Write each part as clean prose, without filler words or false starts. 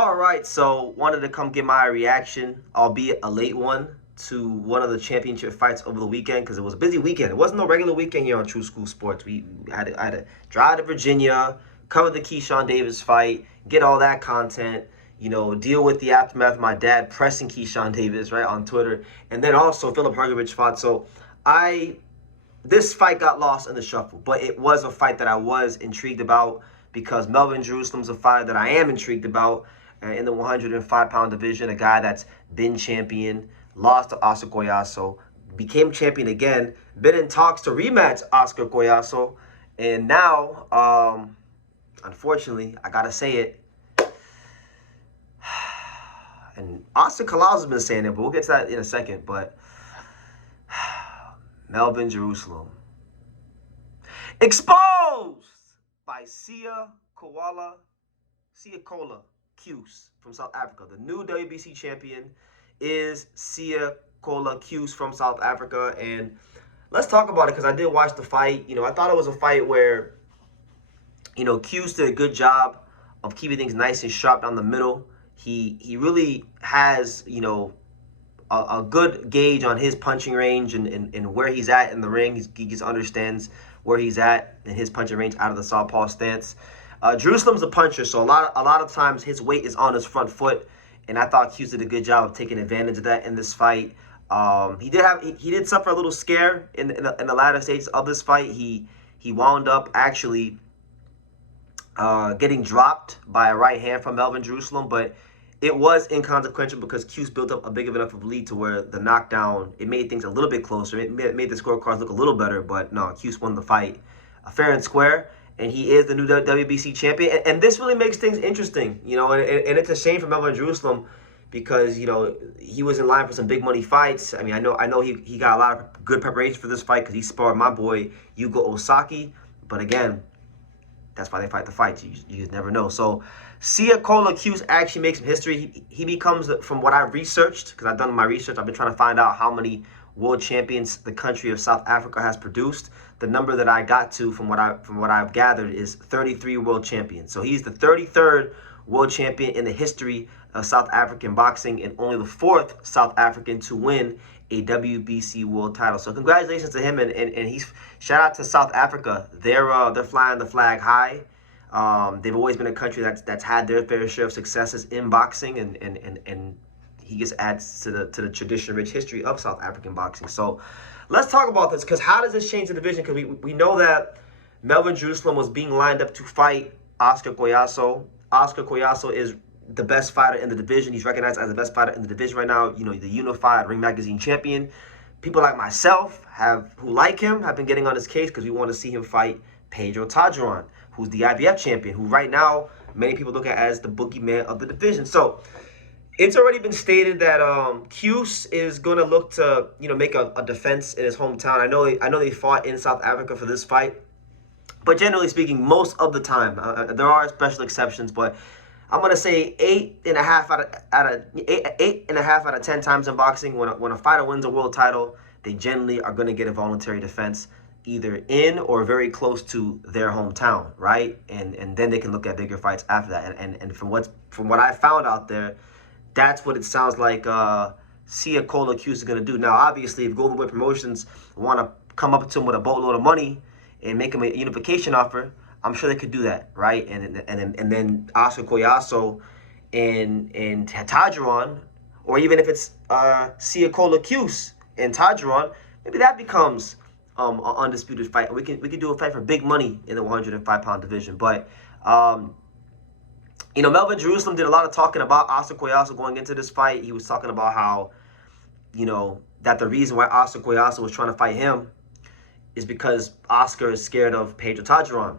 All right, so wanted to come get my reaction, albeit a late one, to one of the championship fights over the weekend because it was a busy weekend. It wasn't no regular weekend here on True School Sports. I had to drive to Virginia, cover the Keyshawn Davis fight, get all that content, deal with the aftermath of my dad pressing Keyshawn Davis right on Twitter, and then also Philip Hrgovic fought. So I this fight got lost in the shuffle, but it was a fight that I was intrigued about because Melvin Jerusalem's a fighter that I am intrigued about in the 105-pound division, a guy that's been champion, lost to Oscar Collazo, became champion again, been in talks to rematch Oscar Collazo, and now, unfortunately, I gotta say it, and Oscar Collazo's been saying it, but we'll get to that in a second, but Melvin Jerusalem exposed by Siyakholwa Kuse from South Africa. The new WBC champion is Siyakholwa Kuse from South Africa, and let's talk about it because I did watch the fight. I thought it was a fight where, Kuse did a good job of keeping things nice and sharp down the middle. He really has, a good gauge on his punching range and where he's at in the ring. He just understands where he's at in his punching range out of the southpaw stance. Jerusalem's a puncher, so a lot of times his weight is on his front foot, and I thought Hughes did a good job of taking advantage of that in this fight. He did suffer a little scare in the latter stages of this fight. He wound up actually getting dropped by a right hand from Melvin Jerusalem, but it was inconsequential because Cuse built up a big enough of a lead to where the knockdown, it made things a little bit closer. It made the scorecards look a little better, but no, Cuse won the fight fair and square, and he is the new WBC champion. And this really makes things interesting, and it's a shame for Melvin Jerusalem because, he was in line for some big money fights. I mean, I know he got a lot of good preparation for this fight because he sparred my boy Yugo Osaki, but again, that's why they fight the fights. You just never know. So Siyakholwa Kuse actually makes some history. He becomes, from what I've researched, because I've done my research, I've been trying to find out how many world champions the country of South Africa has produced. The number that I got to from what I've gathered is 33 world champions. So he's the 33rd world champion in the history of South African boxing and only the 4th South African to win a WBC world title. So congratulations to him, and he's shout out to South Africa. They're flying the flag high. They've always been a country that's had their fair share of successes in boxing, and he just adds to the tradition-rich history of South African boxing. So let's talk about this, because how does this change the division? Because we know that Melvin Jerusalem was being lined up to fight Oscar Collazo. Oscar Collazo is the best fighter in the division. He's recognized as the best fighter in the division right now. The unified Ring Magazine champion. People like myself who like him have been getting on his case because we want to see him fight Pedro Tajuan, who's the IBF champion, who right now many people look at as the boogeyman of the division. So it's already been stated that Cuse is going to look to make a defense in his hometown. I know they fought in South Africa for this fight, but generally speaking, most of the time, there are special exceptions, but I'm gonna say 8.5 out of 10 times in boxing, when a fighter wins a world title, they generally are gonna get a voluntary defense either in or very close to their hometown, right? And then they can look at bigger fights after that. And from what I found out there, that's what it sounds like Siyakholwa Kuse is gonna do. Now, obviously, if Golden Boy Promotions want to come up to him with a boatload of money and make him a unification offer, I'm sure they could do that, right? And then Oscar Collazo and Tajuan, or even if it's Siyakholwa Kuse and Tajuan, maybe that becomes an undisputed fight. We could do a fight for big money in the 105-pound division. But Melvin Jerusalem did a lot of talking about Oscar Collazo going into this fight. He was talking about how that the reason why Oscar Collazo was trying to fight him is because Oscar is scared of Pedro Tajuan.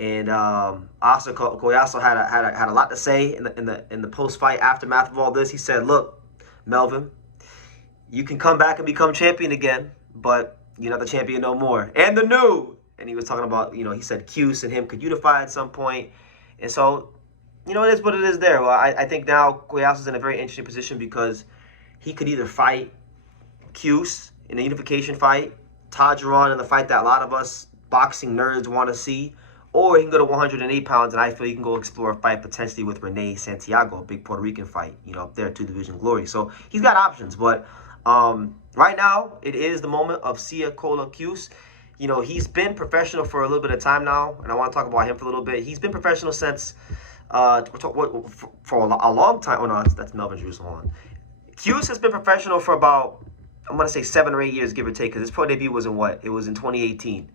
And Oscar Collazo had a lot to say in the post-fight aftermath of all this. He said, "Look, Melvin, you can come back and become champion again, but you're not the champion no more." And the new, and he was talking about, he said Cuse and him could unify at some point, and so it is what it is there. Well, I think now Collazo's in a very interesting position because he could either fight Cuse in a unification fight, Tajuan in the fight that a lot of us boxing nerds want to see, or he can go to 108 pounds, and I feel he can go explore a fight potentially with Rene Santiago, a big Puerto Rican fight, up there, 2 division glory. So he's got options, but right now it is the moment of Siyakholwa Kuse. He's been professional for a little bit of time now, and I want to talk about him for a little bit. He's been professional since for a long time. Oh no, that's Melvin Jerusalem. Kuse has been professional for about, I'm gonna say 7 or 8 years, give or take, because his pro debut was in what? It was in 2018.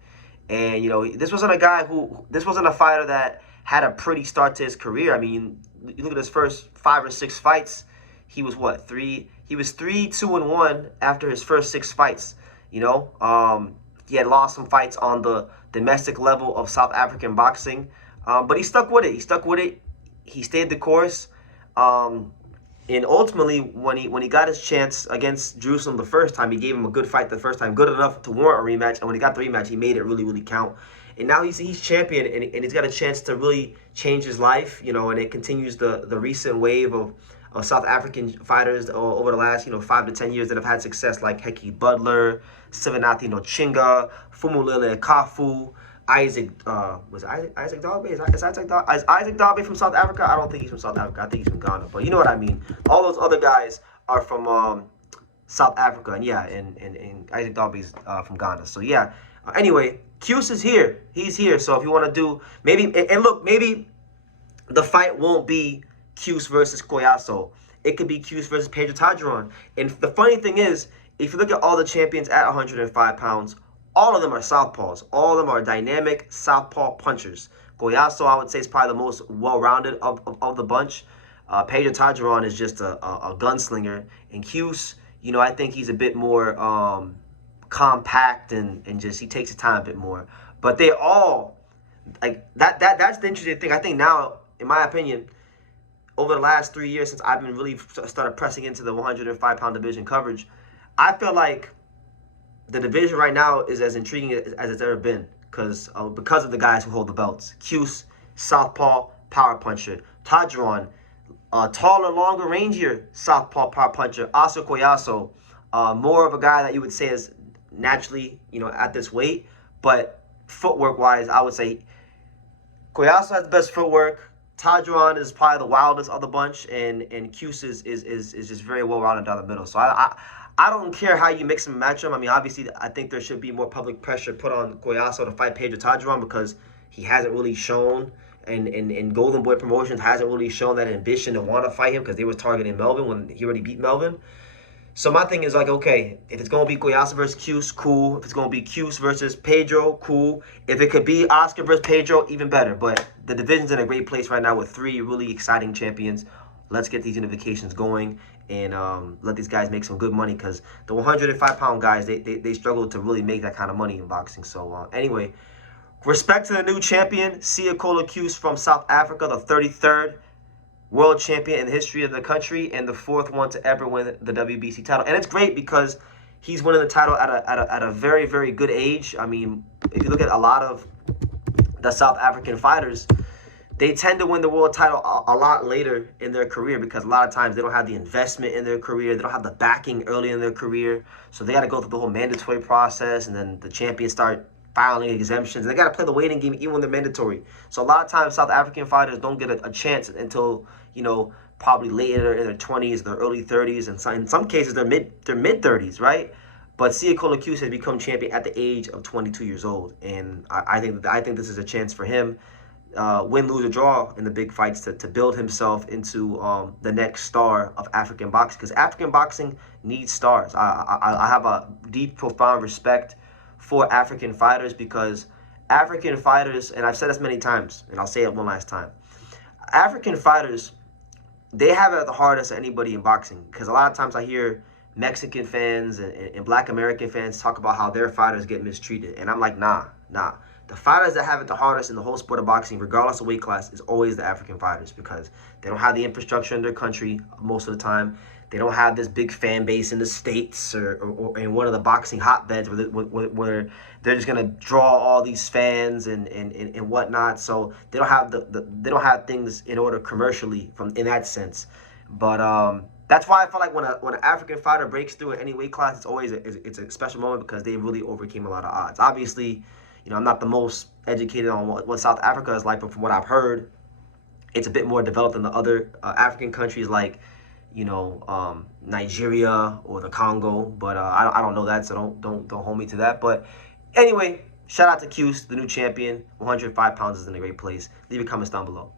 And this wasn't a fighter that had a pretty start to his career. I mean, you look at his first 5 or 6 fights, he was what, 3-2-1 after his first 6 fights. He had lost some fights on the domestic level of South African boxing, but he stuck with it. He stayed the course. And ultimately, when he got his chance against Jerusalem the first time, he gave him a good fight the first time, good enough to warrant a rematch. And when he got the rematch, he made it really, really count. And now he's champion, and he's got a chance to really change his life, and it continues the recent wave of South African fighters over the last, 5 to 10 years that have had success, like Heki Butler, Sivanathi Nochinga, Fumulele Kafu, Isaac Dalbe? Is Isaac Dalbe from South Africa? I don't think he's from South Africa. I think he's from Ghana. But you know what I mean. All those other guys are from South Africa. And yeah, and Isaac Dalbe's from Ghana. So yeah. Anyway, Kuse is here. He's here. So if you want to do, maybe the fight won't be Kuse versus Koyaso. It could be Kuse versus Pedro Tadron. And the funny thing is, if you look at all the champions at 105 pounds, all of them are southpaws. All of them are dynamic southpaw punchers. Koyaso, I would say, is probably the most well-rounded of the bunch. Pedro Tadron is just a gunslinger. And Kuse, I think he's a bit more compact and just, he takes his time a bit more. But they all, like, that's the interesting thing. I think now, in my opinion, over the last 3 years since I've been really started pressing into the 105-pound division coverage, I feel like the division right now is as intriguing as it's ever been because of the guys who hold the belts. Kuse, southpaw, power puncher. Tadron, taller, longer, rangier southpaw power puncher. Asa Koyaso, more of a guy that you would say is naturally, at this weight. But footwork-wise, I would say Koyaso has the best footwork. Tadron is probably the wildest of the bunch, and Kuse is just very well-rounded down the middle. So I don't care how you mix and match them. I mean, obviously, I think there should be more public pressure put on Koyaso to fight Pedro Tadron because he hasn't really shown, and Golden Boy Promotions hasn't really shown that ambition to want to fight him because they were targeting Melvin when he already beat Melvin. So my thing is like, okay, if it's going to be Koyaso versus Kuse, cool. If it's going to be Kuse versus Pedro, cool. If it could be Oscar versus Pedro, even better. But the division's in a great place right now with 3 really exciting champions. Let's get these unifications going and let these guys make some good money because the 105-pound guys, they struggle to really make that kind of money in boxing. So anyway, respect to the new champion, Siyakholwa Kuse from South Africa, the 33rd world champion in the history of the country and the 4th one to ever win the WBC title. And it's great because he's winning the title at a very, very good age. I mean, if you look at a lot of the South African fighters, they tend to win the world title a lot later in their career because a lot of times they don't have the investment in their career. They don't have the backing early in their career. So they got to go through the whole mandatory process, and then the champions start filing exemptions. They got to play the waiting game even when they're mandatory. So a lot of times South African fighters don't get a chance until, probably later in their 20s, their early 30s, and in some cases their mid 30s, right? But Siyakholwa Kuse has become champion at the age of 22 years old, and I think this is a chance for him, win, lose, or draw in the big fights, to build himself into the next star of African boxing, because African boxing needs stars. I have a deep, profound respect for African fighters because African fighters, and I've said this many times, and I'll say it one last time, African fighters, they have it the hardest of anybody in boxing because a lot of times I hear Mexican fans and Black American fans talk about how their fighters get mistreated, and I'm like, nah. The fighters that have it the hardest in the whole sport of boxing, regardless of weight class, is always the African fighters because they don't have the infrastructure in their country most of the time. They don't have this big fan base in the States or in one of the boxing hotbeds where they're just gonna draw all these fans and whatnot. So they don't have they don't have things in order commercially in that sense. But that's why I feel like when an African fighter breaks through in any weight class, it's always it's a special moment because they really overcame a lot of odds. Obviously, You know, I'm not the most educated on what South Africa is like, but from what I've heard, it's a bit more developed than the other African countries like, you know, Nigeria or the Congo. But I don't know that, so don't hold me to that. But anyway, shout out to Kuse, the new champion. 105 pounds is in a great place. Leave your comments down below.